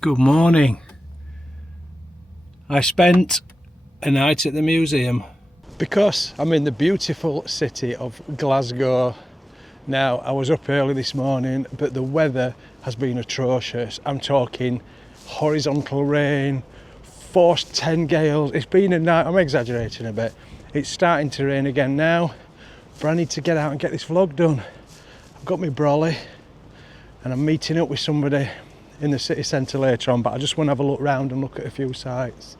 Good morning. I spent a night at the museum because I'm in the beautiful city of Glasgow. Now, I was up early this morning, but the weather has been atrocious. I'm talking horizontal rain, force 10 gales. It's been a night, I'm exaggerating a bit. It's starting to rain again now, but I need to get out and get this vlog done. I've got my brolly and I'm meeting up with somebody in the city centre later on, but I just want to have a look round and look at a few sites.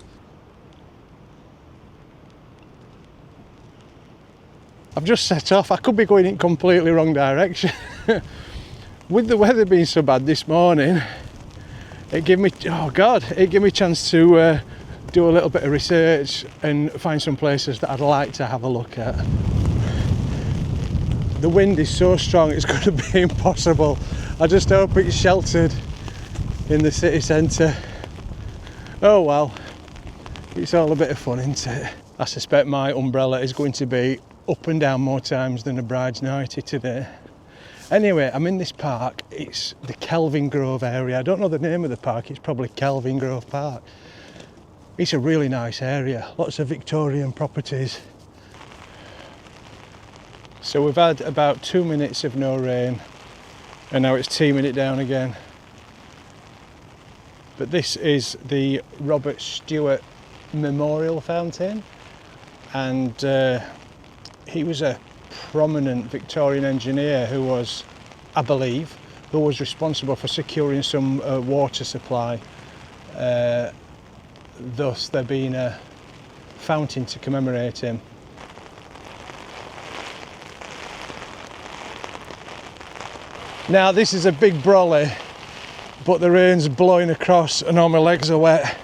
I've just set off. I could be going in completely wrong direction. With the weather being so bad this morning, it gave me a chance to do a little bit of research and find some places that I'd like to have a look at. The wind is so strong it's going to be impossible. I just hope it's sheltered in the city centre. Oh well, it's all a bit of fun, isn't it? I suspect my umbrella is going to be up and down more times than a bride's nightie today. Anyway, I'm in this park. It's the Kelvin Grove area. I don't know the name of the park. It's probably Kelvin Grove Park. It's a really nice area. Lots of Victorian properties. So we've had about 2 minutes of no rain and now it's teeming it down again. But this is the Robert Stewart Memorial Fountain, and he was a prominent Victorian engineer who was, I believe, responsible for securing some water supply, thus there being a fountain to commemorate him. Now this is a big brolly, but the rain's blowing across and all my legs are wet.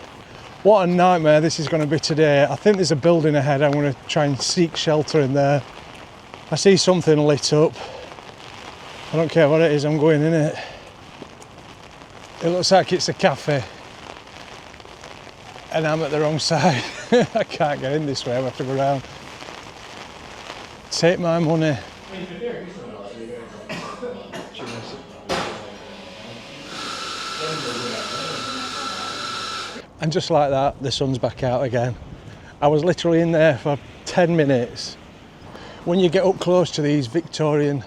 What a nightmare this is going to be today. I think there's a building ahead. I'm going to try and seek shelter in there. I see something lit up. I don't care what it is, I'm going in it. It looks like it's a cafe. And I'm at the wrong side. I can't get in this way, I have to go around. Take my money. And just like that, the sun's back out again. I was literally in there for 10 minutes. When you get up close to these Victorian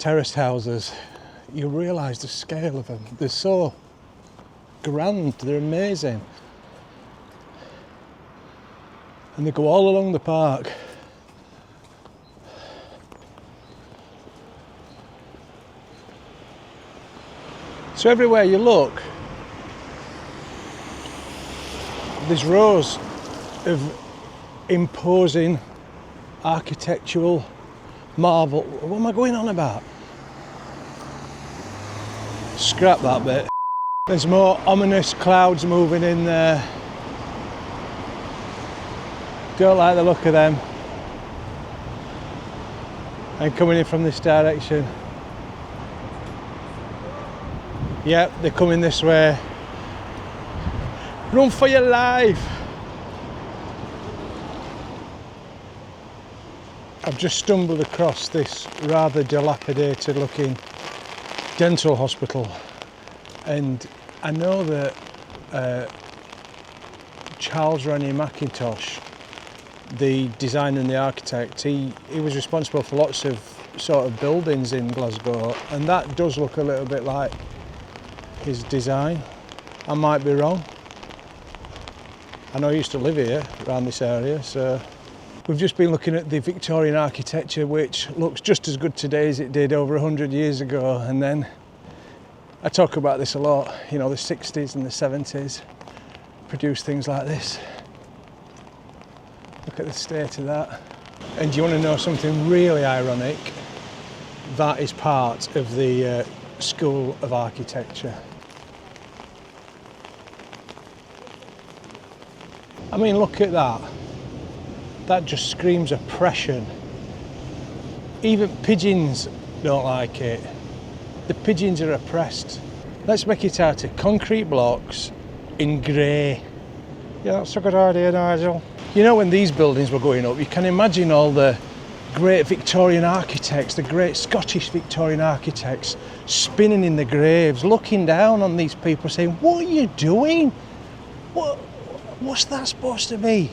terraced houses, you realise the scale of them. They're so grand, they're amazing. And they go all along the park. So everywhere you look, there's rows of imposing architectural marvel. What am I going on about? Scrap that bit. There's more ominous clouds moving in there. Don't like the look of them. And coming in from this direction. Yep, they're coming this way. Run for your life! I've just stumbled across this rather dilapidated looking dental hospital, and I know that Charles Rennie Mackintosh, the designer and the architect, he was responsible for lots of sort of buildings in Glasgow, and that does look a little bit like his design. I might be wrong. I know I used to live here, around this area, so we've just been looking at the Victorian architecture, which looks just as good today as it did over 100 years ago. And then I talk about this a lot, you know, the 60s and the 70s produced things like this. Look at the state of that. And do you want to know something really ironic? That is part of the School of Architecture. I mean, look at that. That just screams oppression. Even pigeons don't like it. The pigeons are oppressed. Let's make it out of concrete blocks in grey. Yeah, that's a good idea, Nigel. You know, when these buildings were going up, you can imagine all the great Victorian architects, the great Scottish Victorian architects, spinning in the graves, looking down on these people saying, what are you doing? What's that supposed to be?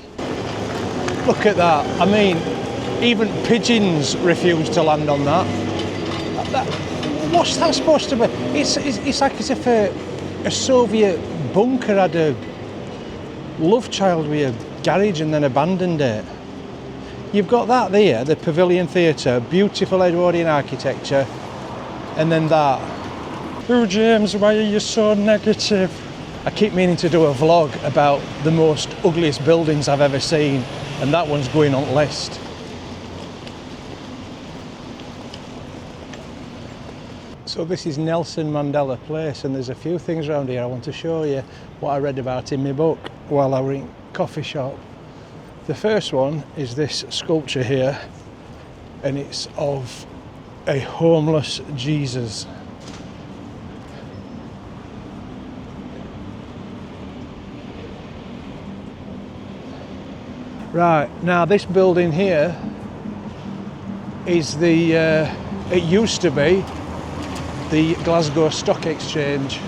Look at that. I mean, even pigeons refuse to land on that. What's that supposed to be? It's like as if a Soviet bunker had a love child with a garage and then abandoned it. You've got that there, the Pavilion Theatre, beautiful Edwardian architecture, and then that. Oh James, why are you so negative? I keep meaning to do a vlog about the most ugliest buildings I've ever seen, and that one's going on the list. So this is Nelson Mandela Place, and there's a few things around here I want to show you what I read about in my book while I was in coffee shop. The first one is this sculpture here, and it's of a homeless Jesus. Right, now this building here is it used to be the Glasgow Stock Exchange,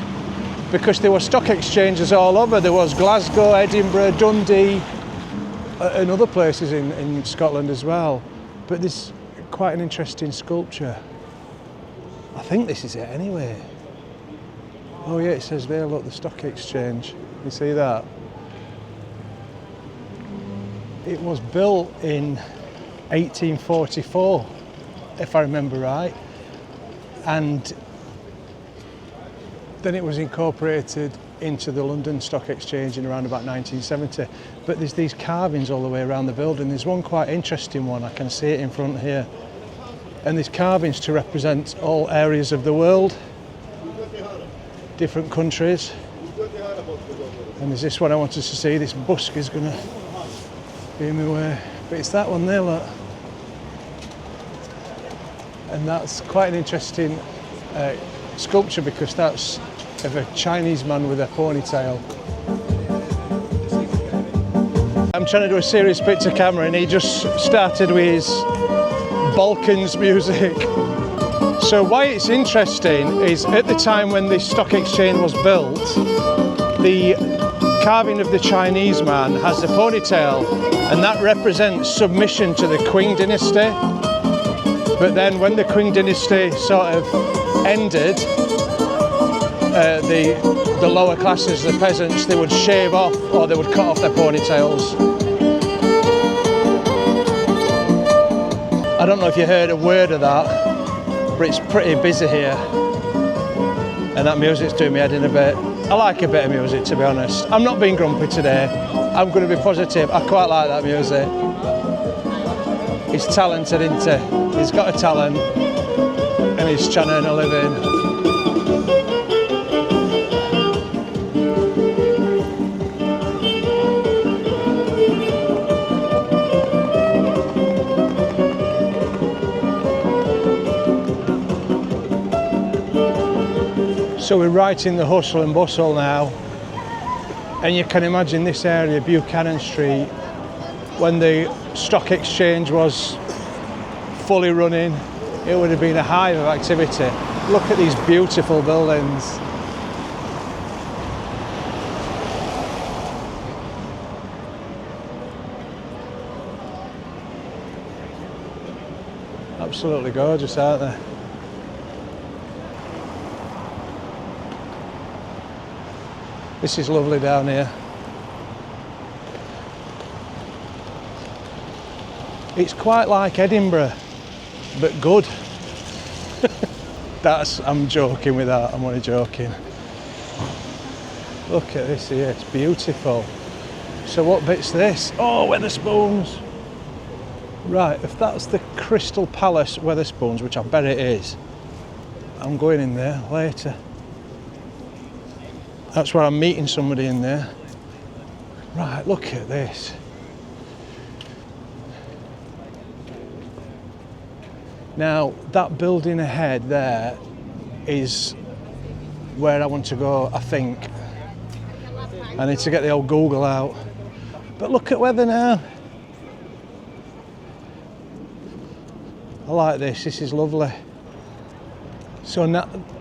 because there were stock exchanges all over. There was Glasgow, Edinburgh, Dundee, and other places in Scotland as well. But there's quite an interesting sculpture. I think this is it anyway. Oh yeah, it says there, look, the Stock Exchange. You see that? It was built in 1844, if I remember right. And then it was incorporated into the London Stock Exchange in around about 1970. But there's these carvings all the way around the building. There's one quite interesting one, I can see it in front here. And there's carvings to represent all areas of the world, different countries. And there's this one I wanted to see, this busk is gonna be in my way. But it's that one there, look. And that's quite an interesting sculpture, because that's of a Chinese man with a ponytail. I'm trying to do a serious picture camera and he just started with his Balkans music. So why it's interesting is at the time when the stock exchange was built, the carving of the Chinese man has a ponytail, and that represents submission to the Qing dynasty. But then when the Qing dynasty sort of ended, the lower classes, the peasants, they would shave off or they would cut off their ponytails. I don't know if you heard a word of that, but it's pretty busy here. And that music's doing me head in a bit. I like a bit of music, to be honest. I'm not being grumpy today. I'm going to be positive. I quite like that music. He's talented, isn't he? He's got a talent and he's trying to earn a living. So we're right in the hustle and bustle now, and you can imagine this area, Buchanan Street, when the stock exchange was fully running, it would have been a hive of activity. Look at these beautiful buildings. Absolutely gorgeous, aren't they? This is lovely down here. It's quite like Edinburgh, but good. I'm joking with that, I'm only joking. Look at this here, it's beautiful. So what bit's this? Oh, Wetherspoons. Right, if that's the Crystal Palace Wetherspoons, which I bet it is, I'm going in there later. That's where I'm meeting somebody in there. Right, look at this. Now, that building ahead there is where I want to go, I think. I need to get the old Google out. But look at weather now. I like this, this is lovely. So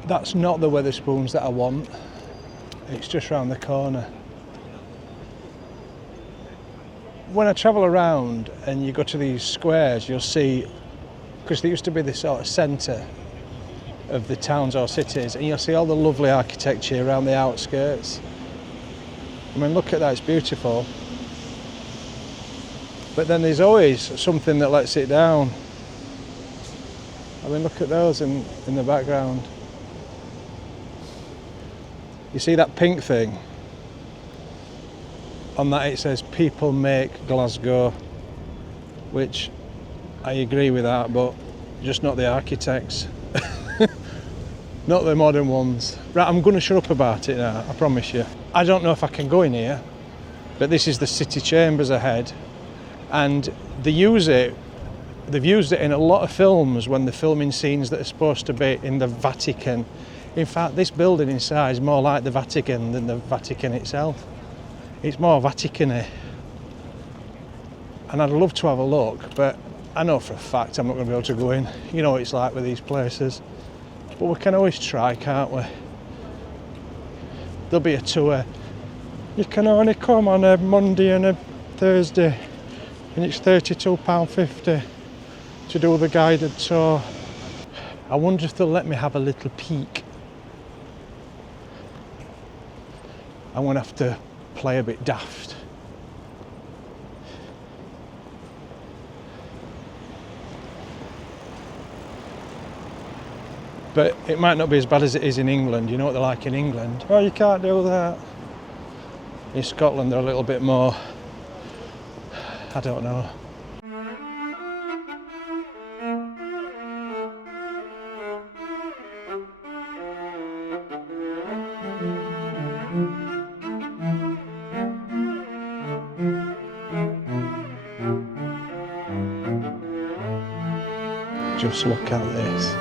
that's not the Wetherspoons that I want. It's just round the corner. When I travel around and you go to these squares, you'll see, because there used to be this sort of centre of the towns or cities, and you'll see all the lovely architecture around the outskirts. I mean, look at that, it's beautiful. But then there's always something that lets it down. I mean, look at those in the background. You see that pink thing? On that it says, people make Glasgow, which I agree with that, but just not the architects. Not the modern ones. Right, I'm going to shut up about it now, I promise you. I don't know if I can go in here, but this is the city chambers ahead, and they use it. They've used it in a lot of films when they're filming scenes that are supposed to be in the Vatican. In fact, this building inside is more like the Vatican than the Vatican itself. It's more Vatican-y. And I'd love to have a look, but I know for a fact I'm not going to be able to go in. You know what it's like with these places. But we can always try, can't we? There'll be a tour. You can only come on a Monday and a Thursday, and it's £32.50 to do the guided tour. I wonder if they'll let me have a little peek. I'm going to have to play a bit daft. But it might not be as bad as it is in England. You know what they're like in England? Oh, you can't do that. In Scotland they're a little bit more, I don't know. Just look at this.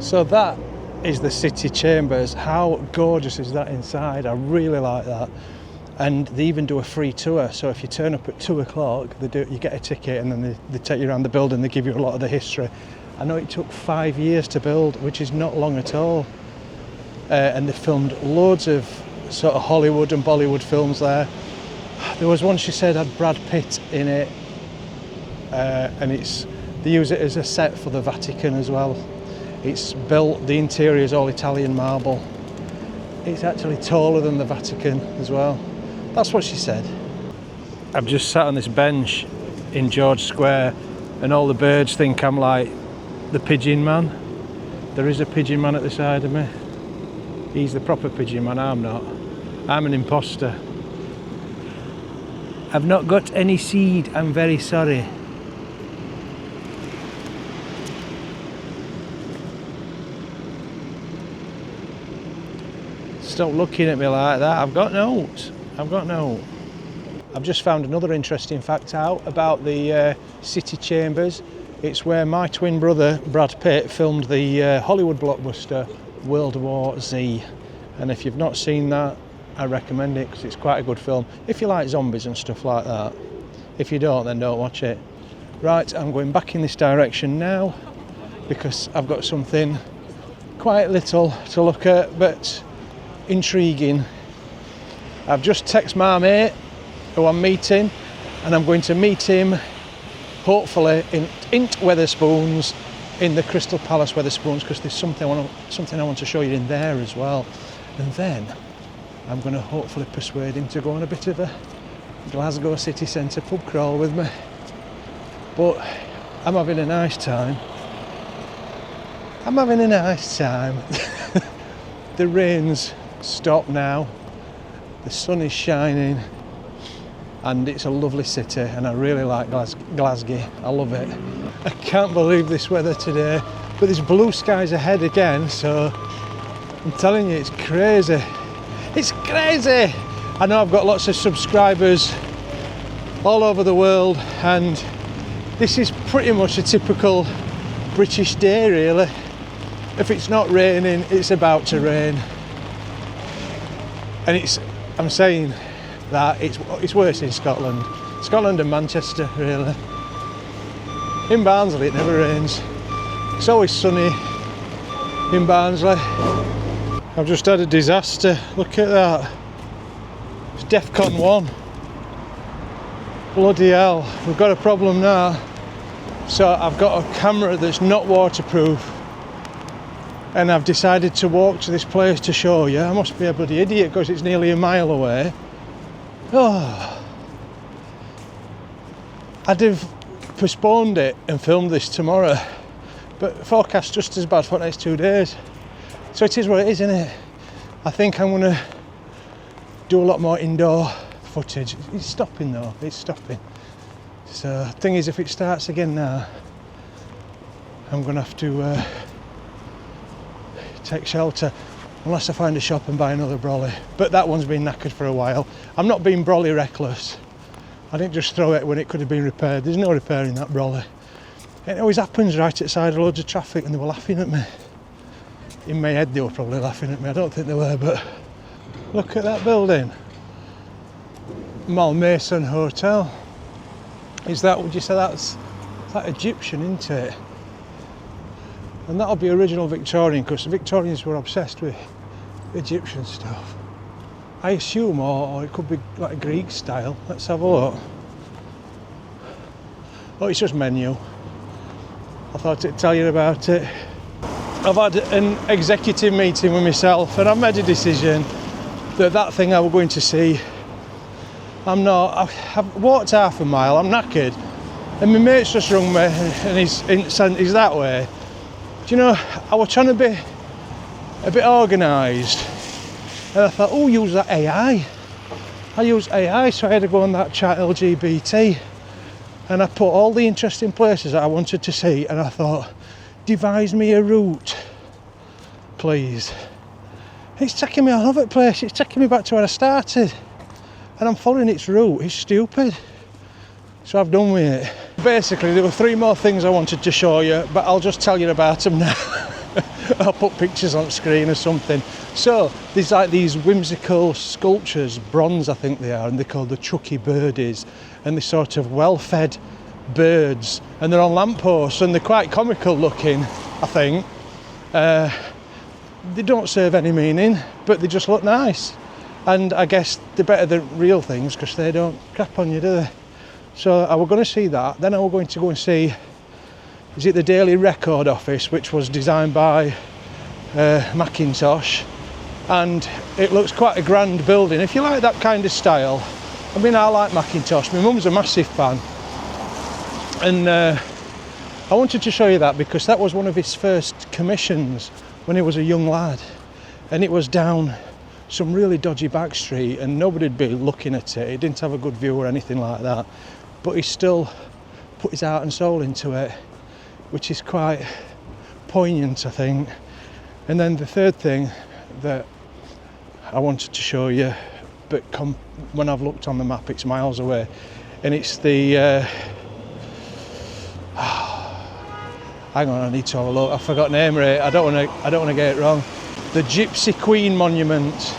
So that is the city chambers. How gorgeous is that inside? I really like that. And they even do a free tour, so if you turn up at 2 o'clock, you get a ticket, and then they take you around the building, they give you a lot of the history. I know it took 5 years to build, which is not long at all. And they filmed loads of sort of Hollywood and Bollywood films there. There was one she said had Brad Pitt in it, and they use it as a set for the Vatican as well. It's built, the interior is all Italian marble. It's actually taller than the Vatican as well. That's what she said. I've just sat on this bench in George Square, and all the birds think I'm like the pigeon man. There is a pigeon man at the side of me. He's the proper pigeon man, I'm not. I'm an imposter. I've not got any seed, I'm very sorry. Stop looking at me like that. I've got notes. I've just found another interesting fact out about the city chambers. It's where my twin brother Brad Pitt filmed the Hollywood blockbuster World War Z. And if you've not seen that, I recommend it because it's quite a good film. If you like zombies and stuff like that. If you don't, then don't watch it. Right, I'm going back in this direction now because I've got something quite little to look at, but intriguing. I've just texted my mate who I'm meeting, and I'm going to meet him hopefully in Wetherspoons, in the Crystal Palace Wetherspoons, because there's something I want to show you in there as well. And then I'm going to hopefully persuade him to go on a bit of a Glasgow city centre pub crawl with me. But I'm having a nice time. The rain's stopped now, the sun is shining, and it's a lovely city, and I really like Glasgow. I love it. I can't believe this weather today, but there's blue skies ahead again, so I'm telling you, it's crazy. It's crazy! I know I've got lots of subscribers all over the world, and this is pretty much a typical British day really. If it's not raining, it's about to rain. And I'm saying that it's worse in Scotland. Scotland and Manchester really. In Barnsley it never rains. It's always sunny in Barnsley. I've just had a disaster, look at that. It's DEFCON 1. Bloody hell, we've got a problem now. So I've got a camera that's not waterproof, and I've decided to walk to this place to show you. I must be a bloody idiot because it's nearly a mile away. Oh, I'd have postponed it and filmed this tomorrow, but forecast just as bad for the next 2 days. So it is what it is, isn't it? I think I'm going to do a lot more indoor footage. It's stopping though, it's stopping. So the thing is, if it starts again now, I'm going to have to take shelter unless I find a shop and buy another brolly. But that one's been knackered for a while. I'm not being brolly reckless. I didn't just throw it when it could have been repaired. There's no repairing that brolly. It always happens right outside of loads of traffic, and they were laughing at me. In my head they were probably laughing at me, I don't think they were, but look at that building. Malmaison Hotel. Is that, would you say that's that Egyptian, isn't it? And that'll be original Victorian, because the Victorians were obsessed with Egyptian stuff. I assume, or it could be like Greek style. Let's have a look. Oh, it's just menu. I thought I'd tell you about it. I've had an executive meeting with myself, and I've made a decision that thing I was going to see, I've walked half a mile, I'm knackered, and my mate's just rung me, and he's that way. Do you know, I was trying to be a bit organised, and I thought, oh, use that AI. I use AI, so I had to go on that chat LGBT, and I put all the interesting places that I wanted to see, and I thought, devise me a route, please. It's taking me all over the place, it's taking me back to where I started, and I'm following its route. It's stupid. So I've done with it. Basically, there were 3 more things I wanted to show you, but I'll just tell you about them now. I'll put pictures on screen or something. So there's like these whimsical sculptures, bronze I think they are, and they're called the Chucky Birdies, and they're sort of well-fed birds, and they're on lampposts, and they're quite comical looking, I think. They don't serve any meaning, but they just look nice, and I guess they're better than real things because they don't crap on you, do they? So I was going to see that, then I was going to go and see, is it the Daily Record office, which was designed by Macintosh, and it looks quite a grand building. If you like that kind of style, I mean, I like Macintosh, my mum's a massive fan, and I wanted to show you that because that was one of his first commissions when he was a young lad, and it was down some really dodgy back street and nobody'd be looking at it. It didn't have a good view or anything like that, but he still put his heart and soul into it, which is quite poignant, I think. And then the third thing that I wanted to show you, but when I've looked on the map it's miles away, and it's the hang on, I need to have a look. I forgot the name of it. I don't want to get it wrong. The Gypsy Queen Monument.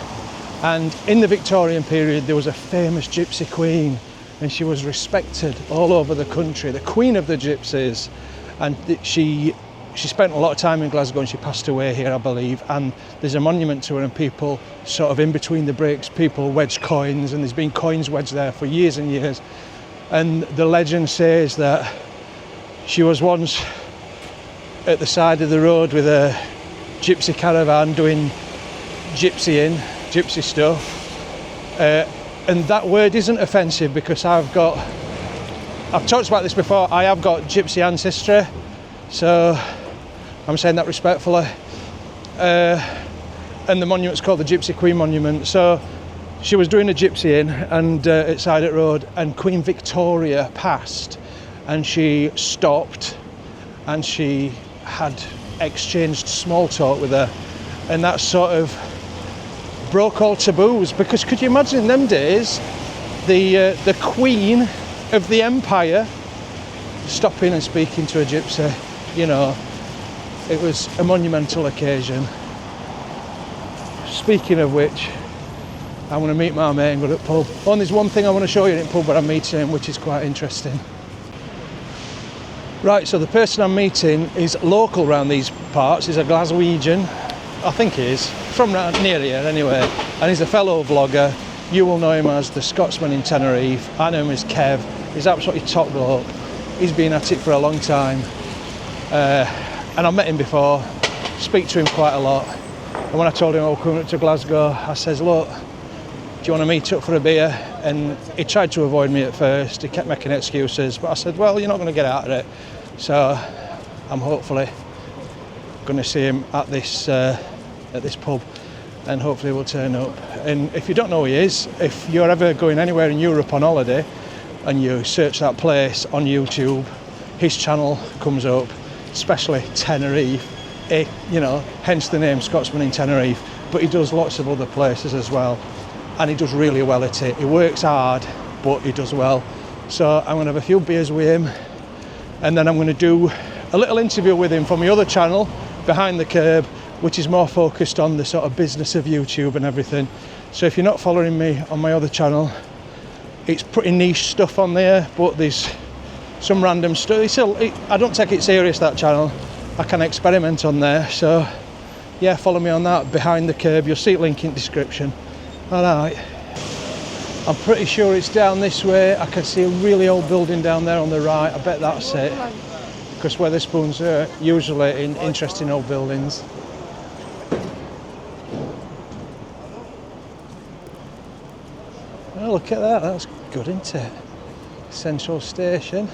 And in the Victorian period there was a famous Gypsy Queen, and she was respected all over the country, the Queen of the Gypsies. And she spent a lot of time in Glasgow, and she passed away here, I believe. And there's a monument to her, and people sort of in between the bricks, people wedge coins, and there's been coins wedged there for years and years. And the legend says that she was once at the side of the road with a gypsy caravan doing gypsy stuff. And that word isn't offensive because I've talked about this before, I have got gypsy ancestry, so I'm saying that respectfully. And the monument's called the Gypsy Queen Monument. So she was doing a gypsy in and at Side Road, and Queen Victoria passed, and she stopped and she had exchanged small talk with her, and that sort of broke all taboos. Because could you imagine in them days the Queen of the Empire stopping and speaking to a gypsy, you know? it was a monumental occasion. Speaking of which, I want to meet my mate and go to the pub. Oh, and there's one thing I want to show you in the pub where I'm meeting him, which is quite interesting. Right, so the person I'm meeting is local around these parts. He's a Glaswegian, I think he is, from near here anyway, and he's a fellow vlogger. You will know him as the Scotsman in Tenerife. I know him as Kev. He's absolutely top bloke. He's been at it for a long time, and I've met him before, speak to him quite a lot. And when I told him I was coming up to Glasgow, I says, look, do you want to meet up for a beer? And he tried to avoid me at first. He kept making excuses, but I said, well, you're not going to get out of it. So I'm hopefully going to see him at this pub, and hopefully we'll turn up. And if you don't know who he is, if you're ever going anywhere in Europe on holiday and you search that place on YouTube, his channel comes up, especially Tenerife, hence the name Scotsman in Tenerife, but he does lots of other places as well, and he does really well at it. He works hard, but he does well. So I'm going to have a few beers with him, and then I'm going to do a little interview with him from my other channel, Behind the Curb, which is more focused on the sort of business of YouTube and everything. So if you're not following me on my other channel, it's pretty niche stuff on there, but there's some random stuff. I don't take it serious, that channel. I can experiment on there. So yeah, follow me on that, Behind the Curb. You'll see it link in description. All right. I'm pretty sure it's down this way. I can see a really old building down there on the right. I bet that's it. Because Wetherspoons are usually in interesting old buildings. Oh, look at that. That's good, isn't it? Central Station.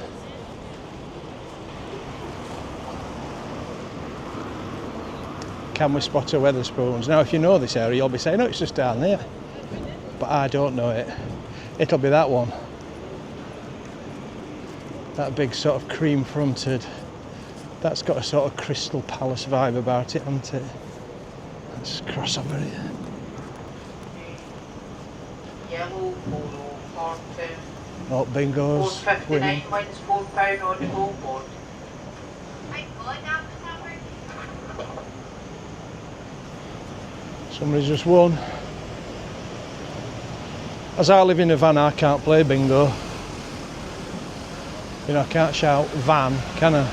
Can we spot a Wetherspoons? Now, if you know this area, you'll be saying, oh, it's just down there. But I don't know it. It'll be that one. That big sort of cream fronted. That's got a sort of Crystal Palace vibe about it, hasn't it? Let's cross over here. Yellow polo for Oh, bingo's winning. £4.59 wins £4 on the goal board. Somebody's just won. As I live in a van, I can't play bingo. You know, I can't shout van, can I?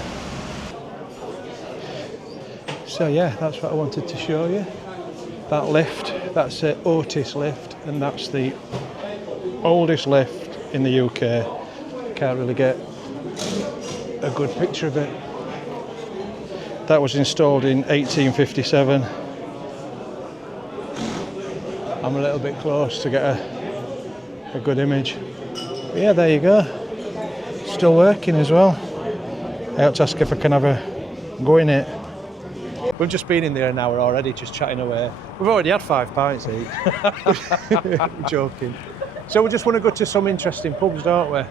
So yeah, that's what I wanted to show you. That lift, that's Otis lift, and that's the oldest lift in the UK. Can't really get a good picture of it. That was installed in 1857. I'm a little bit close to get a good image. But yeah, there you go. Still working as well. I ought to ask if I can have a go in it. We've just been in there an hour already, just chatting away. We've already had 5 pints each. I'm joking. So we just want to go to some interesting pubs, don't we?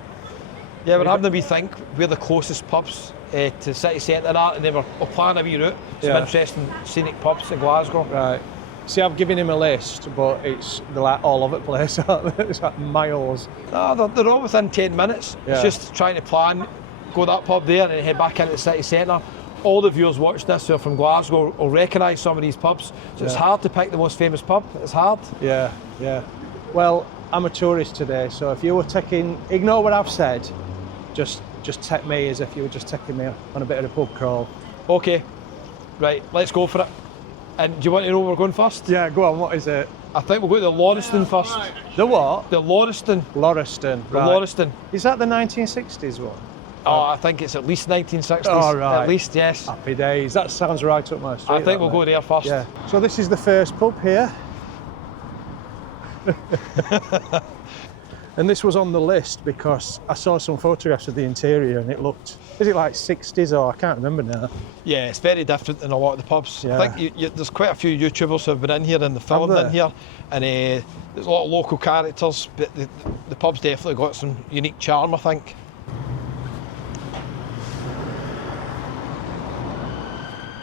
Yeah, we're having a wee think. We're the closest pubs to the city centre, and then we're planning a wee route. Some interesting scenic pubs in Glasgow. Right. See, I've given him a list, but they're like all over the place, aren't they? It's like miles. No, they're all within 10 minutes. Yeah. It's just trying to plan, go to that pub there and then head back into the city centre. All the viewers watching this who are from Glasgow will recognise some of these pubs. So it's hard to pick the most famous pub. It's hard. Yeah, yeah. Well, I'm a tourist today, so if you were ignore what I've said, just take me as if you were just taking me on a bit of a pub crawl. Okay, right, let's go for it. And do you want to know where we're going first? Yeah, go on, what is it? I think we'll go to the Lauriston first. The what? The Lauriston. Lauriston, The right. Lauriston. Is that the 1960s one? Oh, I think it's at least 1960s. Oh, right. At least, yes. Happy days. That sounds right up my street. I think we'll go there first. Yeah. So this is the first pub here. And this was on the list because I saw some photographs of the interior and it looked, is it like 60s or I can't remember now. Yeah, it's very different than a lot of the pubs. Yeah. I think there's quite a few YouTubers who have been in here and filmed in here, and there's a lot of local characters, but the pub's definitely got some unique charm, I think.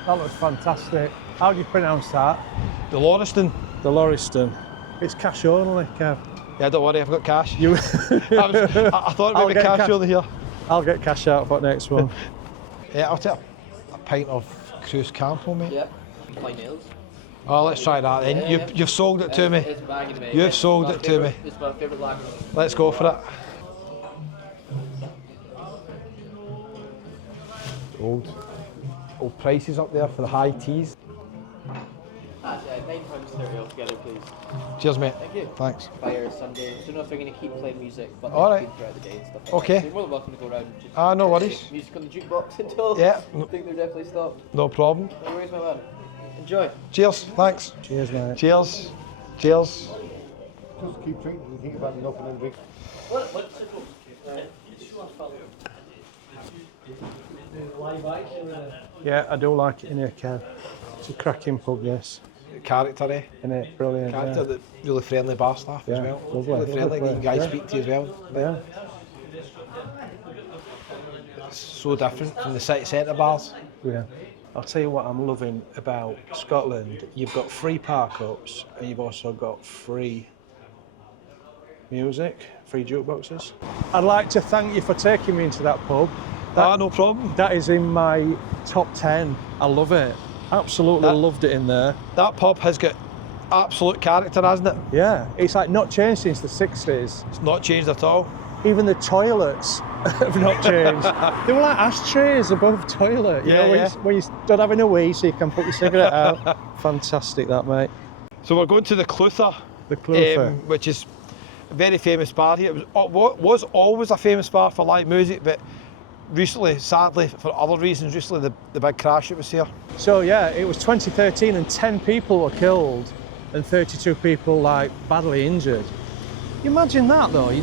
That looks fantastic. How do you pronounce that? The Lauriston. The Lauriston. It's cash only, Kev. Yeah, don't worry, I've got cash. You... I thought I'll maybe get cash over here. I'll get cash out for the next one. Yeah, I'll take a pint of Cruz Campo, mate. Yeah. Fine nails. Oh, let's try that then. Yeah, You've sold it to me. It's banging, mate. You've sold it to me. It's my favourite lager. Let's go for it. Old prices up there for the high teas. That's £9.30 altogether, please. Cheers, mate. Thank you. Thanks. Fire Sunday. I don't know if they're going to keep playing music, but All right. throughout the day and stuff. Okay. Like that. So you're more than welcome to go around. Just No worries. music on the jukebox until Yeah. I think they're definitely stopped. No problem. No worries, my man. Enjoy. Cheers. Thanks. Cheers, mate. Cheers. Cheers. Just keep drinking and think about nothing and drink. Yeah, I do like it in here, Kev. It's a cracking pub, yes. Character, eh? Isn't it? Brilliant. Character, Yeah. the really friendly bar staff as Yeah, well. lovely, Really friendly, lovely that you guys place, speak to as well. Yeah. It's so different from the city centre bars. Yeah. I'll tell you what I'm loving about Scotland. You've got free park ups and you've also got free music, free jukeboxes. I'd like to thank you for taking me into that pub. No problem. That is in my top 10. I love it. Absolutely loved it in there. That pub has got absolute character, hasn't it? Yeah, it's like not changed since the 60s. It's not changed at all. Even the toilets have not changed. They were like ashtrays above toilet. You Yeah, know, when, yeah. when you're stood having a wee so you can put your cigarette out. Fantastic that, mate. So we're going to the Clutha, The Clutha. which is a very famous bar here. It was always a famous bar for live music, but recently, sadly, for other reasons, recently the big crash that was here. So yeah, it was 2013 and 10 people were killed and 32 people like badly injured. You imagine that though, you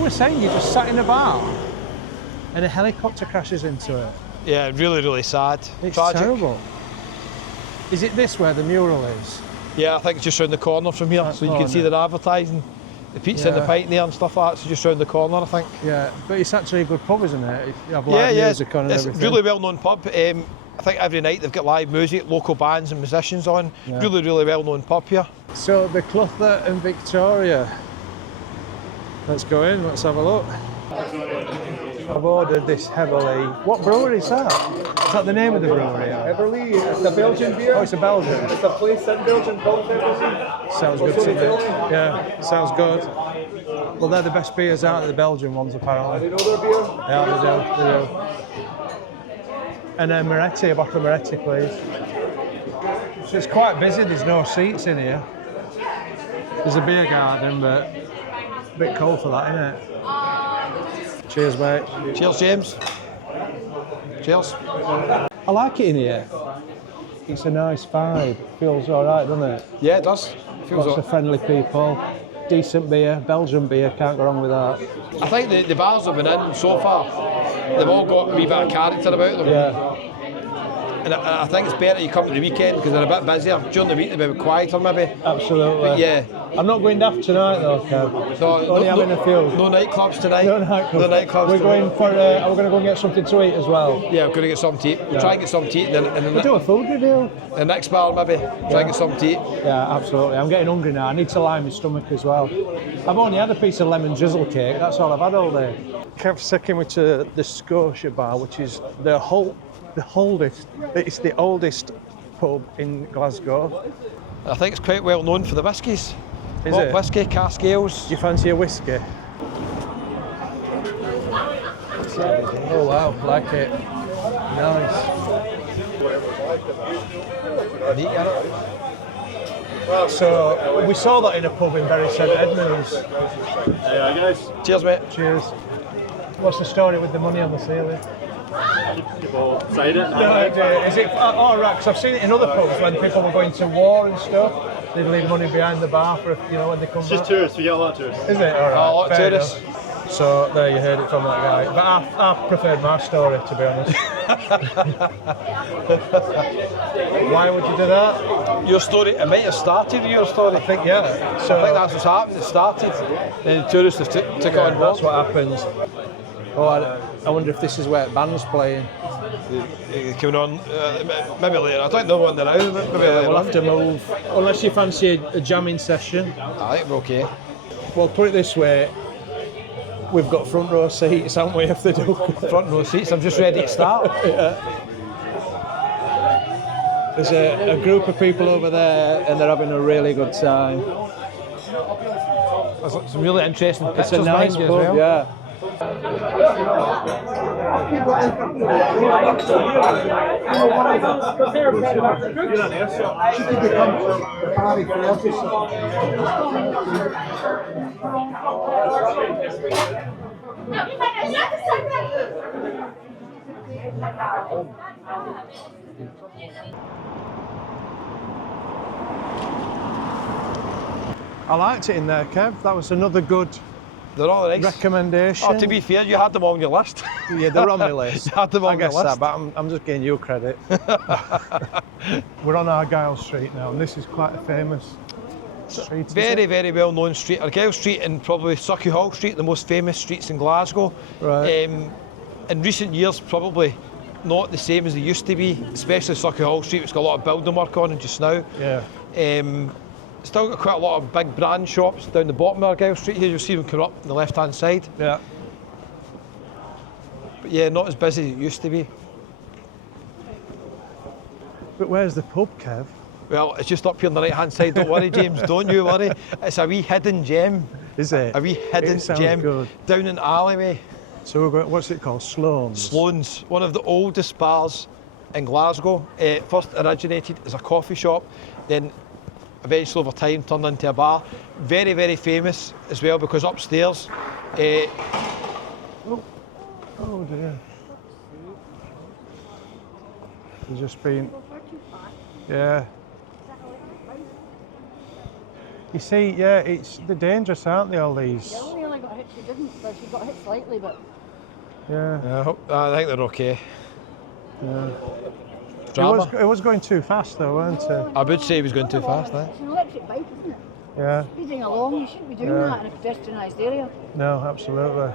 were saying you just sat in a bar and a helicopter crashes into it. Yeah, really, really sad. It's Tragic. terrible. Is it this where the mural is? Yeah, I think it's just round the corner from here, so you Oh, can see no. the advertising, the pizza and the Yeah. pint there and stuff like that, so just round the corner, I think. Yeah, but it's actually a good pub, isn't it? You have live music on and it's a everything. really well-known pub. I think every night they've got live music, local bands and musicians on. Yeah. Really, really well-known pub here. So the Clutha and Victoria. Let's go in, let's have a look. I've ordered this heavily. What brewery is that? Is that the name of the brewery? Everly, it's a Belgian beer. Oh, it's a Belgian. It's a place in Belgium called Everly. Sounds good to me. Yeah, sounds good. Well, they're the best beers out of the Belgian ones, apparently. You know their beer? Yeah, they do. And a Moretti, a bottle of Moretti, please. So it's quite busy, there's no seats in here. There's a beer garden, but a bit cold for that, isn't it? Cheers, mate. Cheers, James. Cheers. I like it in here. It's a nice vibe. Feels all right, doesn't it? Yeah, it does. Feels Lots of friendly people. Decent beer, Belgian beer, can't go wrong with that. I think the bars I've been in so far, they've all got a wee bit of character about them. Yeah. And I think it's better you come to the weekend because they're a bit busier. During the week they're a bit quieter maybe. Absolutely. But yeah. I'm not going daft tonight though, Kev. Only having a few. No nightclubs tonight. No nightclubs. No nightclubs We're tonight. going for. Are we going to go and get something to eat as well? Yeah, we're going to get something to eat. We'll try and get something to eat and then We'll do a food review. the next bar maybe. Try and get something to eat. Yeah, absolutely. I'm getting hungry now. I need to line my stomach as well. I've only had a piece of lemon drizzle cake. That's all I've had all day. Kev's taking me to the Scotia bar, which is the oldest. It's the oldest pub in Glasgow. I think it's quite well known for the whiskies. Is Malt it? whiskey, cask ales. Do you fancy a whiskey? Oh wow, like it. Nice. So we saw that in a pub in Bury St Edmunds. Yeah, guys. Cheers, mate. Cheers. What's the story with the money on the ceiling? People sign it. No idea. Is it? Oh right, because I've seen it in other pubs when people were going to war and stuff. They'd leave money behind the bar for when they come It's just back. tourists. We get a lot of tourists. Is it? All right. A lot of fair tourists. enough. So there you heard it from that guy. But I preferred my story, to be honest. Why would you do that? Your story, it might have started with your story. I think yeah. So I think that's what's happened. It started, then the tourists have took it yeah, on board. that's what happens. Oh, I wonder if this is where band's playing. Coming on, maybe later. I don't know when they're out. Maybe later We'll on. have to move. Unless you fancy a jamming session. I think we're okay. Well, put it this way. We've got front row seats, haven't we, if they do? Front row seats. I'm just ready to start. There's a group of people over there and they're having a really good time. There's some really interesting It's pictures a nice behind you pub, as well. yeah. I liked it in there, Kev. That was another good They're all nice. recommendation. Oh, to be fair, you had them on your list. Yeah, they're on my list. You had them on I guess your that, list. but I'm just giving you credit. We're on Argyle Street now, and this is quite a famous street. Very, very well known street. Argyle Street and probably Sucky Hall Street, the most famous streets in Glasgow. Right. In recent years, probably not the same as they used to be, especially Sucky Hall Street, which got a lot of building work on it just now. Yeah. Still got quite a lot of big brand shops down the bottom of Argyle Street here. You'll see them come up on the left-hand side. Yeah. But yeah, not as busy as it used to be. But where's the pub, Kev? Well, it's just up here on the right-hand side. Don't worry, James. Don't you worry. It's a wee hidden gem. Is it? A wee hidden It sounds gem good. down an alleyway. So we're going, what's it called? Sloan's? Sloan's, one of the oldest bars in Glasgow. First originated as a coffee shop, then eventually over time turned into a bar. Very, very famous as well because upstairs. Oh dear. There's just been. Yeah. You see, yeah, they're dangerous, aren't they, all these? Yeah, we only got hit, she didn't, but she got hit slightly, but... Yeah. I think they're okay. Yeah. Drama. It was going too fast though, weren't it? I would say he was going too fast, eh? It's an electric bike, isn't it? Yeah. Speeding along, you shouldn't be doing Yeah. that in a pedestrianised area. No, absolutely.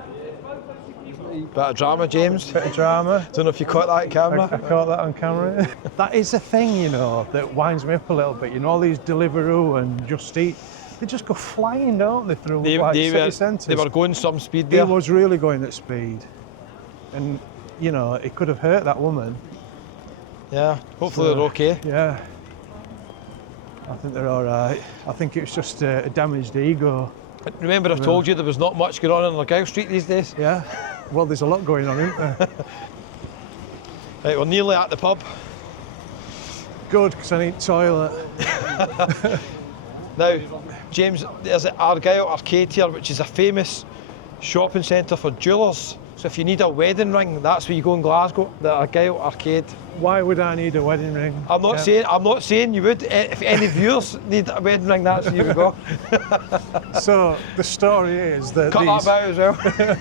Bit of drama, James. Bit of drama. Don't know if you caught that on camera. I caught that on camera. That is a thing, you know, that winds me up a little bit. You know, all these Deliveroo and Just Eat, they just go flying, don't they, through city centres. They were going some speed there. He was really going at speed. And, you know, it could have hurt that woman. Yeah, hopefully they're okay. Yeah. I think they're all right. I think it's just a damaged ego. Remember I told you there was not much going on Argyle Street these days? Yeah. Well, there's a lot going on, isn't there? Right, we're nearly at the pub. Good, because I need toilet. Now, James, there's the Argyle Arcade here, which is a famous shopping centre for jewellers. So if you need a wedding ring, that's where you go in Glasgow, the Argyle Arcade. Why would I need a wedding ring? I'm not saying you would. If any viewers need a wedding ring, that's where you would go. So the story is that Cut that out as well.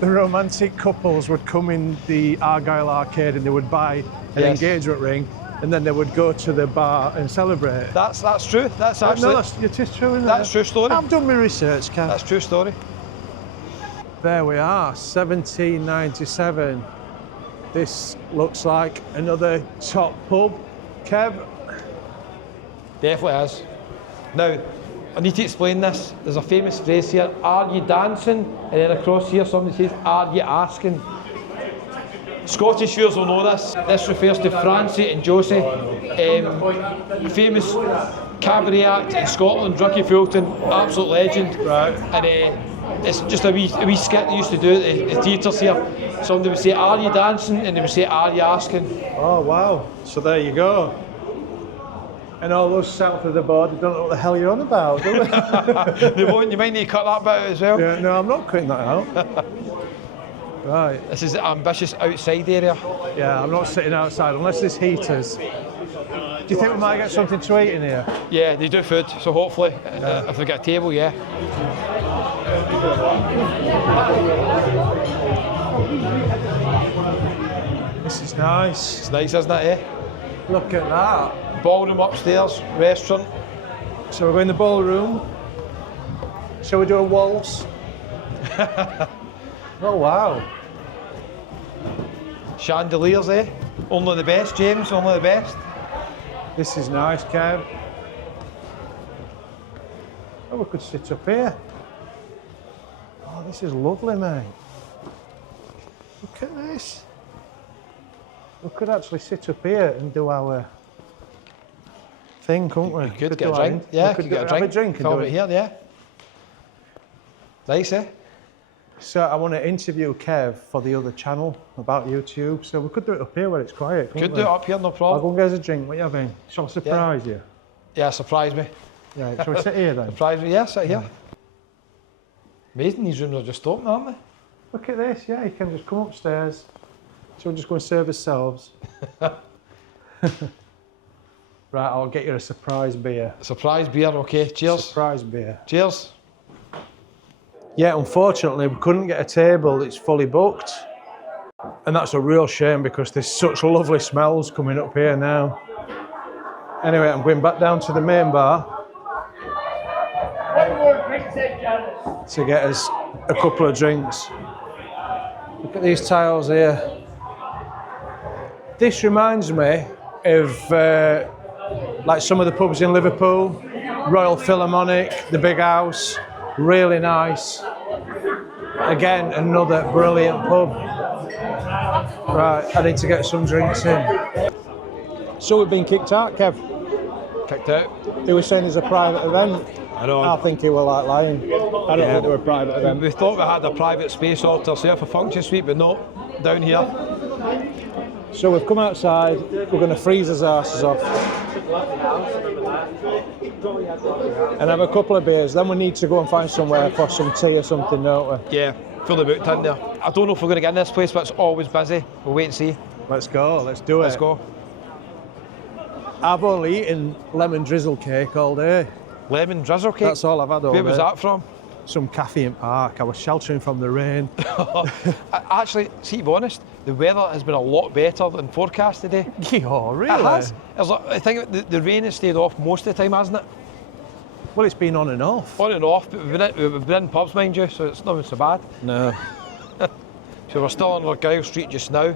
the romantic couples would come in the Argyle Arcade and they would buy an Yes. engagement ring, and then they would go to the bar and celebrate. That's true. That's No, absolutely. it is true, isn't That's it? true story. I've done my research, Kev. That's true story. There we are, 1797. This looks like another top pub. Kev, Definitely is. Now, I need to explain this. There's a famous phrase here, are you dancing? And then across here somebody says, are you asking? Scottish viewers will know this. This refers to Francie and Josie, famous cabaret act in Scotland, Ricky Fulton, absolute legend. Right. And it's just a wee skit they used to do at the theatres here. Somebody would say, are you dancing? And they would say, are you asking? oh wow, so there you go. And all those south of the border don't know what the hell you're on about, do they? They won't, you might need to cut that bit out as well. Yeah, no, I'm not cutting that out. Right. This is the ambitious outside area. Yeah, I'm not sitting outside unless there's heaters. Do you think we might get something to eat in here? Yeah, they do food, so hopefully, if we get a table, yeah. This is nice. It's nice, isn't it, eh? Look at that. Ballroom upstairs, restaurant. So we're going to the ballroom. Shall we do a waltz? Oh wow. Chandeliers, eh? Only the best, James, only the best. This is nice, Kev. Oh, we could sit up here. Oh, this is lovely, mate. Look at this. We could actually sit up here and do our thing, couldn't we? Could get do a drink. that. Yeah, We could get a have drink. a drink and Film do it it here, yeah. Nice, eh? So I want to interview Kev for the other channel about YouTube. So we could do it up here where it's quiet. couldn't Could we? do it up here, no I'll problem. go and get us a drink. What are you having? Shall I surprise you? Yeah, surprise me. Yeah. Shall we sit here then? Surprise me, yeah, sit here. Amazing, these rooms are just open, aren't they? Look at this. Yeah, you can just come upstairs. So we'll just go and serve ourselves. Right, I'll get you a surprise beer. Surprise beer, okay, cheers. Surprise beer. Cheers. Yeah, unfortunately, we couldn't get a table. It's fully booked. And that's a real shame because there's such lovely smells coming up here now. Anyway, I'm going back down to the main bar to get us a couple of drinks. Look at these tiles here. This reminds me of like some of the pubs in Liverpool, Royal Philharmonic, the Big House, really nice. Again, another brilliant pub. Right, I need to get some drinks in. So we've been kicked out, Kev. Kicked out. He was saying it's a private event. I know. I think he was like lying. I don't think they were a private event. We thought we had a private space all to ourselves, a function suite, but no, down here. So we've come outside, we're going to freeze his asses off and have a couple of beers. Then we need to go and find somewhere for some tea or something, don't we? Yeah, fully booked in there. I don't know if we're going to get in this place, but it's always busy. We'll wait and see. Let's go, let's do it. Let's go. I've only eaten lemon drizzle cake all day. Lemon drizzle cake? That's all I've had all day. Where was that from? Some cafe in Park. I was sheltering from the rain. Actually, see, to be honest, the weather has been a lot better than forecast today. Oh, really? It has. It's like, I think the rain has stayed off most of the time, hasn't it? Well, it's been on and off. On and off, but we've been in pubs, mind you, so it's not been so bad. No. So we're still on Argyle Street just now,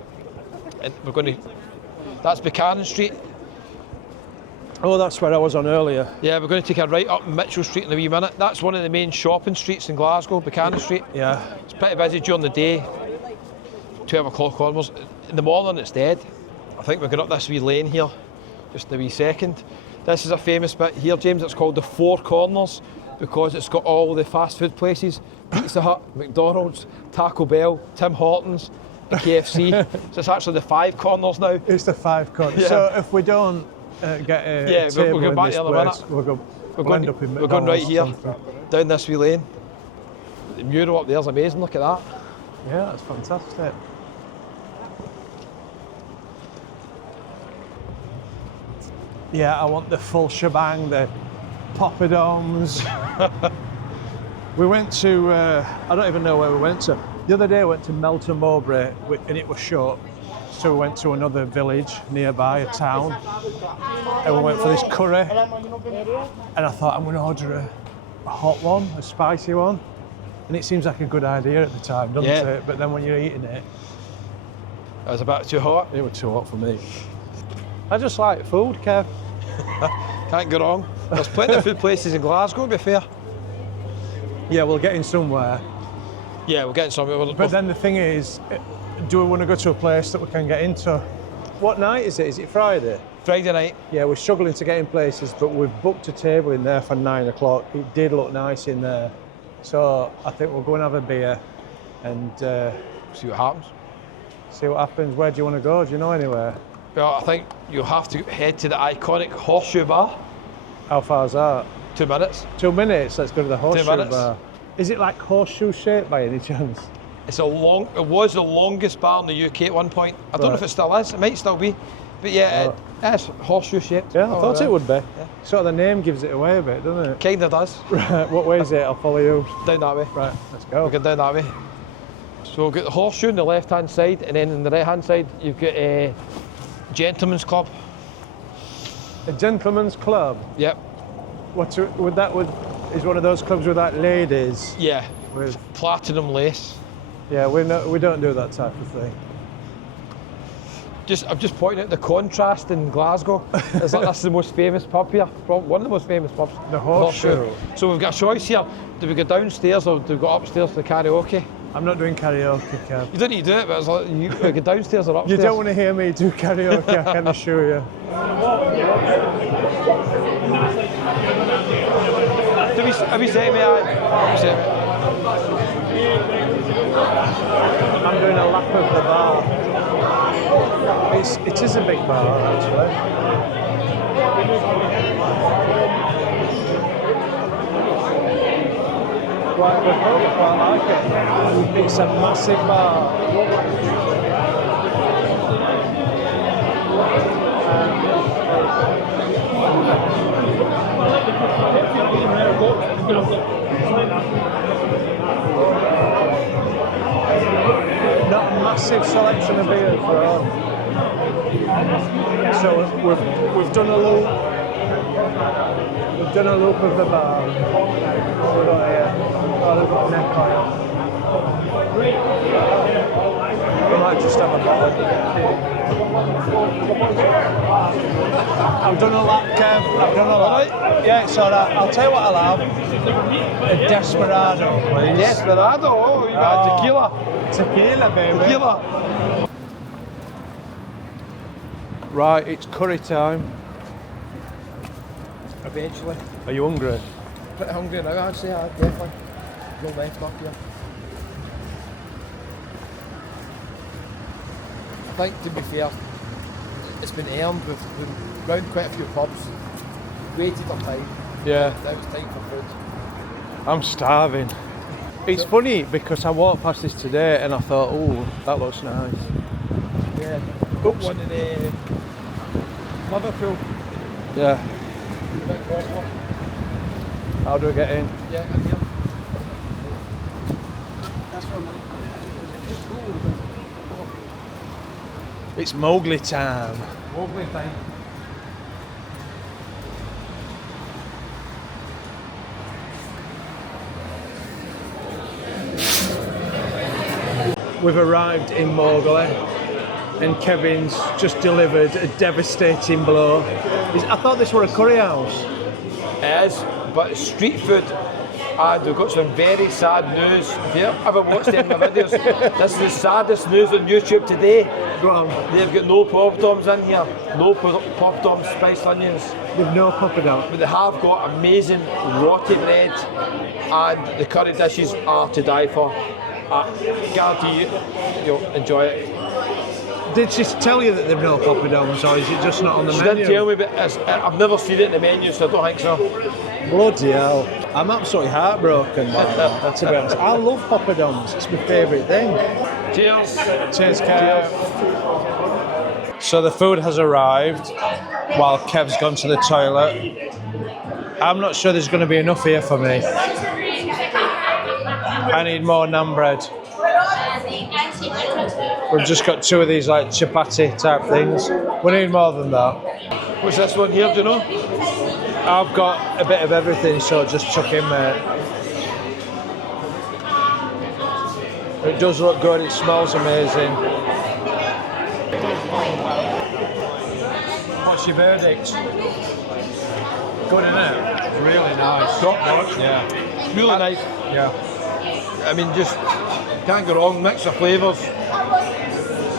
and we're going to. That's Buchanan Street. Oh, that's where I was on earlier. Yeah, we're going to take a right up Mitchell Street in a wee minute. That's one of the main shopping streets in Glasgow, Buchanan Street. Yeah. It's pretty busy during the day, 12 o'clock onwards. In the morning, it's dead. I think we're going up this wee lane here, just in a wee second. This is a famous bit here, James. It's called the Four Corners because it's got all the fast food places: Pizza Hut, McDonald's, Taco Bell, Tim Hortons, and KFC. So it's actually the Five Corners now. It's the Five Corners. Yeah. So if we don't get a table we'll go in back this the other place, minute. we'll end up in We're going right McDonald's here, or something. down this wee lane. The mural up there's amazing, look at that. Yeah, that's fantastic. Yeah, I want the full shebang, the poppadoms. We went to, I don't even know where we went to. The other day I went to Melton Mowbray and it was shut. So we went to another village nearby, a town, and we went for this curry. And I thought, I'm going to order a hot one, a spicy one. And it seems like a good idea at the time, doesn't it? But then when you're eating it, It was a bit too hot. it was too hot for me. I just like food, Kev. Can't go wrong. There's plenty of food places in Glasgow, to be fair. Yeah, we'll get in somewhere. Yeah, we're getting somewhere. But then the thing is, do we want to go to a place that we can get into? What night is it? Is it Friday? Friday night. Yeah, we're struggling to get in places, but we've booked a table in there for 9 o'clock. It did look nice in there. So I think we'll go and have a beer and See what happens. see what happens. Where do you want to go? Do you know anywhere? Well, I think you'll have to head to the iconic Horseshoe Bar. How far is that? 2 minutes. 2 minutes, let's go to the Horseshoe minutes. Bar. Is it like horseshoe shaped by any chance? It was the longest bar in the UK at one point. I don't know if it still is. It might still be. But yeah, it's horseshoe shaped. Yeah, I thought it would be. Sort of the name gives it away a bit, doesn't it? Kinda does. Right, what way is it? I'll follow you. Down that way. Right, let's go. We'll go down that way. So we've got the Horseshoe on the left hand side, and then on the right hand side you've got a Gentleman's Club. A gentleman's club. Yep. Is one of those clubs with like ladies? Yeah. With, Platinum lace. yeah, we don't do that type of thing. I'm just pointing out the contrast in Glasgow. It's like that's the most famous pub here. One of the most famous pubs. The Horseshoe. So we've got a choice here. Do we go downstairs or do we go upstairs to the karaoke? I'm not doing karaoke, Kev. You don't need to do it, but it's like you go downstairs or You upstairs. don't want to hear me do karaoke, I can assure you. Have you said me? I'm doing a lap of the bar. It is a big bar, actually. Quite good, quite like it. It's a massive bar. Not a massive selection of beers, though. So we've done a loop. We've done a loop of the bar. We've got here. Oh, they've got neck oil. We might just have a bottle. I've done a lap, Kev. I've done a lap. Yeah, it's alright. I'll tell you what I'll have. A Desperado, please. Desperado? Oh, you got tequila. Tequila, baby. Tequila. Right, it's curry time. Eventually. Are you hungry? Pretty hungry now, I'd say. Definitely. No left up here. I think, to be fair, it's been earned. We've been round quite a few pubs. Waited our time. Yeah. Now it's time for food. I'm starving. It's funny because I walked past this today and I thought, oh, that looks nice. Yeah. Got one in Liverpool. Yeah. How do I get in? Yeah, in here. It's Mowgli time. Mowgli time. We've arrived in Mowgli and Kevin's just delivered a devastating blow. I thought this were a curry house. It is, but street food, and we've got some very sad news. If you ever watched any of my videos, this is the saddest news on YouTube today. Go on. They've got no poppadoms in here, no poppadoms, spiced onions, With no poppadom. but they have got amazing roti bread, and the curry dishes are to die for. I guarantee you'll enjoy it. Did she tell you that there are no poppadoms, or is it just not on the She menu? didn't tell me, but I've never seen it in the menu, so I don't think so. Bloody hell. I'm absolutely heartbroken by that, to be honest. I love poppadoms. It's my favourite thing. Cheers. Cheers, Kev. So the food has arrived while Kev's gone to the toilet. I'm not sure there's going to be enough here for me. I need more naan bread. We've just got two of these like chapati type things. We need more than that. What's this one here, do you know? I've got a bit of everything, so just chuck in, mate. It does look good, it smells amazing. What's your verdict? Good, isn't it? Really nice. Top notch. Yeah. Really nice. Yeah. I mean, just can't go wrong, mix of flavours.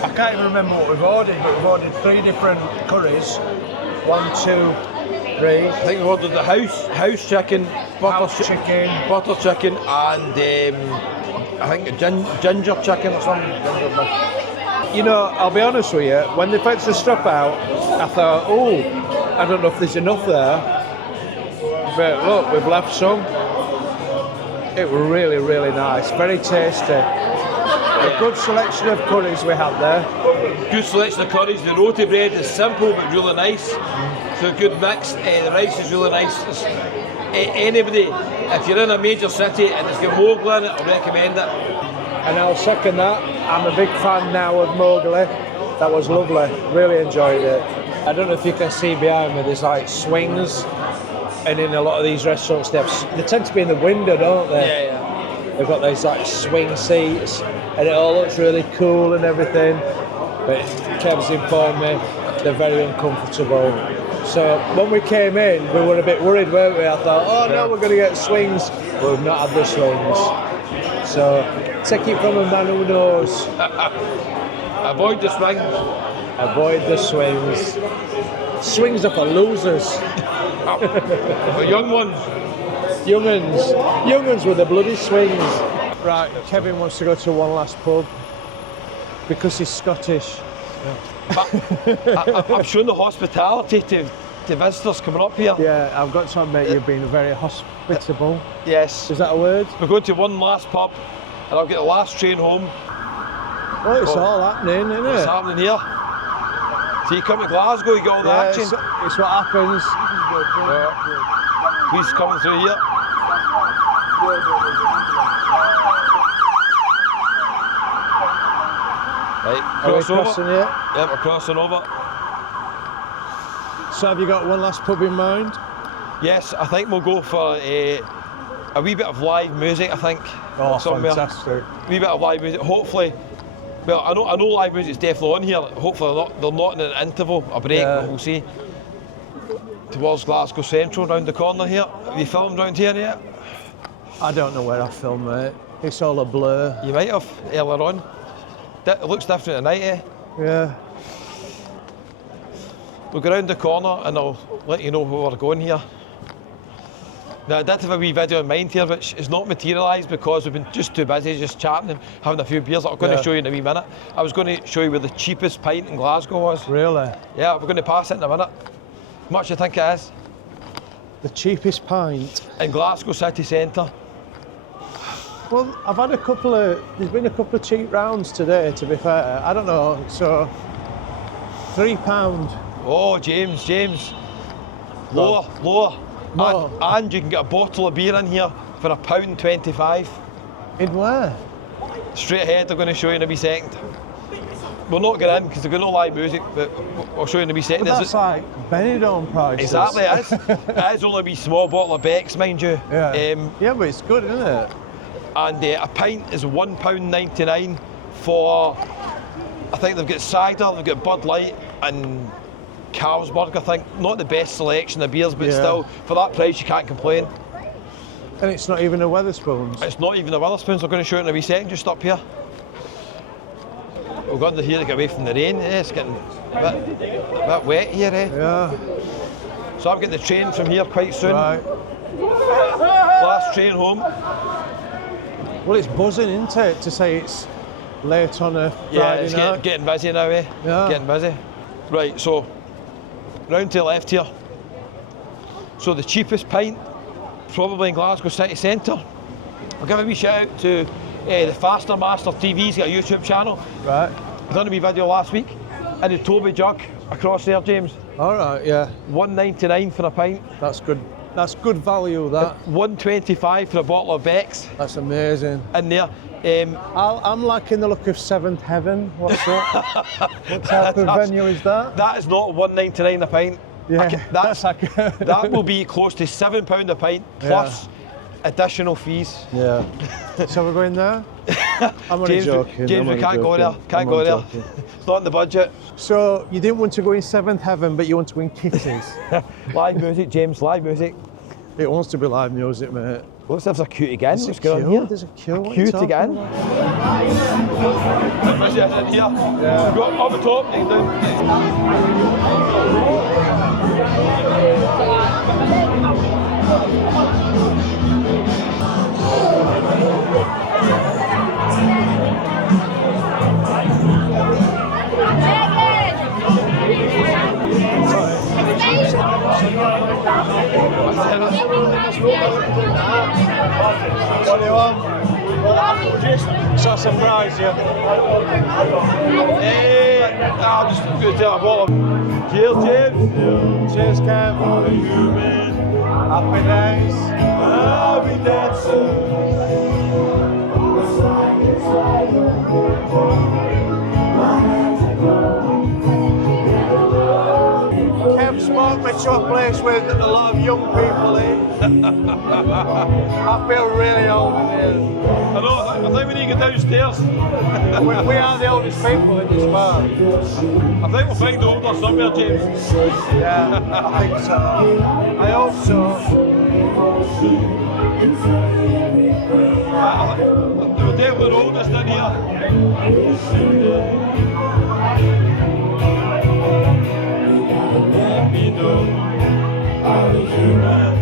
I can't even remember what we've ordered, but we've ordered 3 different curries. 1, 2, 3. I think we ordered the house chicken, House chicken. butter chicken, and I think a ginger chicken or something. You know, I'll be honest with you, when they fetched the stuff out, I thought, oh, I don't know if there's enough there. But look, we've left some. It was really, really nice, very tasty. A good selection of curries we had there. Good selection of curries. The roti bread is simple but really nice. So a good mix. The rice is really nice. Anybody, if you're in a major city and it's got Mowgli in it, I recommend it. And I'll second that. I'm a big fan now of Mowgli. That was lovely. Really enjoyed it. I don't know if you can see behind me, there's like swings. And in a lot of these restaurants, they tend to be in the window, don't they? Yeah, yeah. They've got those like swing seats, and it all looks really cool and everything. But Kev's informed me they're very uncomfortable. So when we came in, we were a bit worried, weren't we? I thought, oh no, we're going to get swings. But we've not had the swings. So take it from a man who knows. Avoid the swing. Avoid the swings. Swings are for losers. For young ones. Young uns with the bloody swings. Right, Kevin wants to go to one last pub because he's Scottish. I'm showing the hospitality to visitors coming up here. Yeah, I've got to admit you've been very hospitable. Yes. Is that a word? We're going to one last pub and I'll get the last train home. Oh, it's all happening, isn't What's it? happening here? So you come to Glasgow, you get all the Yeah, action. it's what happens. Please coming through here. Right, Are we cross over. crossing here? Yeah, we're crossing over. So have you got one last pub in mind? Yes, I think we'll go for a wee bit of live music, I think. Oh, somewhere. fantastic. A wee bit of live music. Hopefully, well, I know live music's definitely on here. Hopefully they're not in an interval, a break, Yeah. we'll see. Towards Glasgow Central, round the corner here. Have you filmed round here yet? I don't know where I film, mate. It's all a blur. You might have, earlier on. It looks different tonight, eh? Yeah. We'll go round the corner and I'll let you know where we're going here. Now, I did have a wee video in mind here, which is not materialised because we've been just too busy just chatting and having a few beers that I'm going to show you in a wee minute. I was going to show you where the cheapest pint in Glasgow was. Really? Yeah, we're going to pass it in a minute. How much do you think it is? The cheapest pint? In Glasgow city centre. Well, there's been a couple of cheap rounds today, to be fair. I don't know, so £3. Oh, James. Lower. More. And you can get a bottle of beer in here for £1.25. In where? Straight ahead, they're going to show you in a wee second. We'll not get in because they've got no live music, but I'll show you in a wee second. But that's like Benidorm prices. Exactly, it is. It is only a wee small bottle of Beck's, mind you. Yeah. Yeah, but it's good, isn't it? And a pint is £1.99 for, I think they've got cider, they've got Bud Light and Carlsberg, I think. Not the best selection of beers, but still, for that price you can't complain. And it's not even a Wetherspoons. It's not even a Wetherspoons, I'm going to show you in a wee second, just up here. We've got under here to get away from the rain, it's getting a bit wet here, eh? Yeah. So I'm getting the train from here quite soon. Right. Last train home. Well, it's buzzing, isn't it, to say it's late on a Friday Yeah, it's night? getting busy now, eh? Yeah. Getting busy. Right, so round to the left here. So the cheapest pint, probably in Glasgow city centre. I'll give a wee shout out to the Faster Master TV. He's got a YouTube channel. Right. I've done a wee video last week. And the Toby jug across there, James. All right, yeah. £1.99 for a pint. That's good. That's good value, that. £1.25 for a bottle of Beck's That's amazing. in there. I'm liking the look of Seventh Heaven. What's that? What type of venue is that? That is not £1.99 a pint. Yeah, that's like... That will be close to £7 a pint plus additional fees. Yeah. So we're going there? I'm only James, joking. James, we can't go there. Can't go there. It's not in the budget. So you didn't want to go in Seventh Heaven, but you want to win kisses. Live music, James. Live music. It wants to be live music, mate. Looks like there's a queue to get in. There's What's a going on queue, here? there's a queue. What are Queue you to get in. talking Busy as in here. Yeah. We've got up the top and down. What do you want? It's a surprise, yeah. I'm just going to tell a bottle of... Cheers, James. Cheers, Kev. Happy days. Happy dancing. Kev smoked me to a place with a lot of young people in. I feel really old in here. I know, I think we need to go downstairs. We are the oldest people in this bar. I think we'll find the older somewhere, James. Yeah, I think so. I hope so. We're definitely oldest in here. Let me know how the human.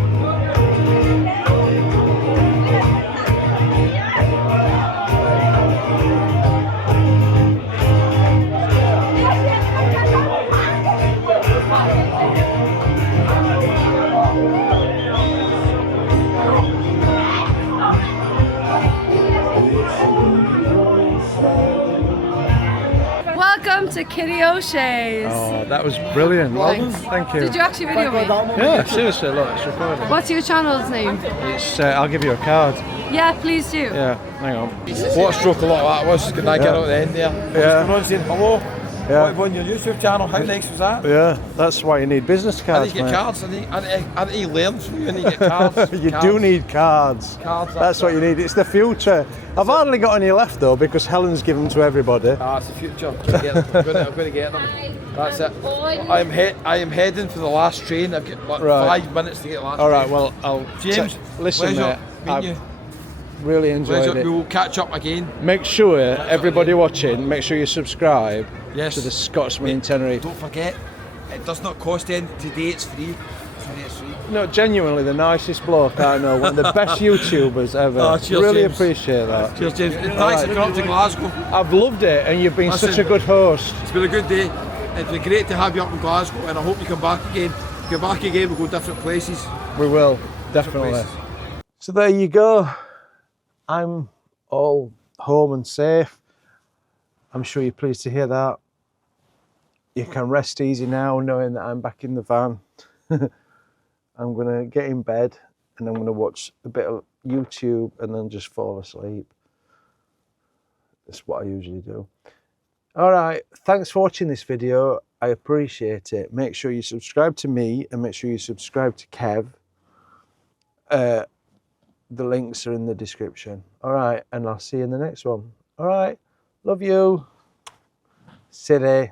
Welcome to Kitty O'Shea's. Oh, that was brilliant. Well done. Thanks. Thank you. Did you actually video me? Yeah, seriously, look, it's recording. What's your channel's name? It's, I'll give you a card. Yeah, please do. Yeah, hang on. What stroke a lot of that was, good night, get out at the end there. Yeah. Going on saying hello. Yeah. What on your YouTube channel? How nice was that? Yeah, that's why you need business I cards, need to get mate. cards. I need to learn from you. I need to get cards. You do need cards. Cards, That's what you need. It's the future. I've hardly got any left though because Helen's given them to everybody. Ah, it's the future. I'm going to get them. That's it. I am heading for the last train. I've got like Right. 5 minutes to get the last All right. train. Well, I'll James, listen, pleasure mate. meeting I've you. really enjoyed Pleasure. it. We will catch up again. Make sure everybody watching, make sure you subscribe Yes. to the Scotsman in Tenerife. Don't forget, it does not cost anything. Today it's free. Today it's free. No, genuinely the nicest bloke I know, one of the best YouTubers ever. Oh, cheers, really James. appreciate that. Cheers, James. Thanks right. for coming up to Glasgow. I've loved it, and you've been Listen. such a good host. It's been a good day. It's been great to have you up in Glasgow, and I hope you come back again. If you come back again, we'll go different places. We will, definitely. places. So there you go. I'm all home and safe. I'm sure you're pleased to hear that. You can rest easy now knowing that I'm back in the van. I'm going to get in bed and I'm going to watch a bit of YouTube and then just fall asleep. That's what I usually do. All right, thanks for watching this video. I appreciate it. Make sure you subscribe to me and make sure you subscribe to Kev. The links are in the description. All right, and I'll see you in the next one. All right, love you. City.